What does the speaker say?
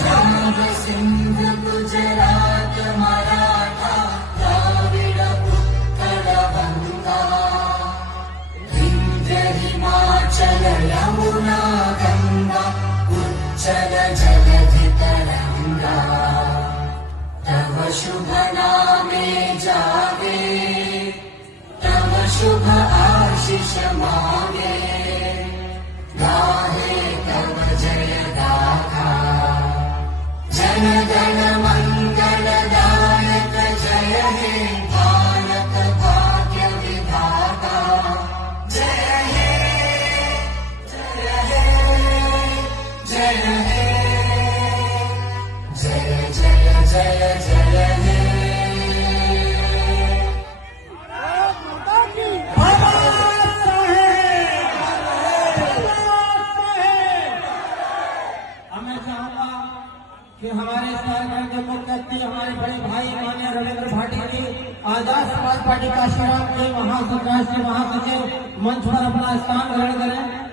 चालू सिंध गुजरात मराठा द्राविड उत्कल बंगा विंध्य हिमाचल यमुना गंगा उच्चल जलधि तरंगा तव शुभ नामे जागे तव शुभ आशीष मांगे गाहे तव जय गाथा जन गण मंगल दायक जय हे भारत भाग्य विधाता जय हे जय हे जय हे जय जय जय जय हे कि हमारे इस कार्यक्रम के मुख्य अतिथि हमारे बड़े भाई माननीय रविंद्र भाटी जी आजाद समाज पार्टी काशीराम के महासचिव मंच पर अपना स्थान ग्रहण करें।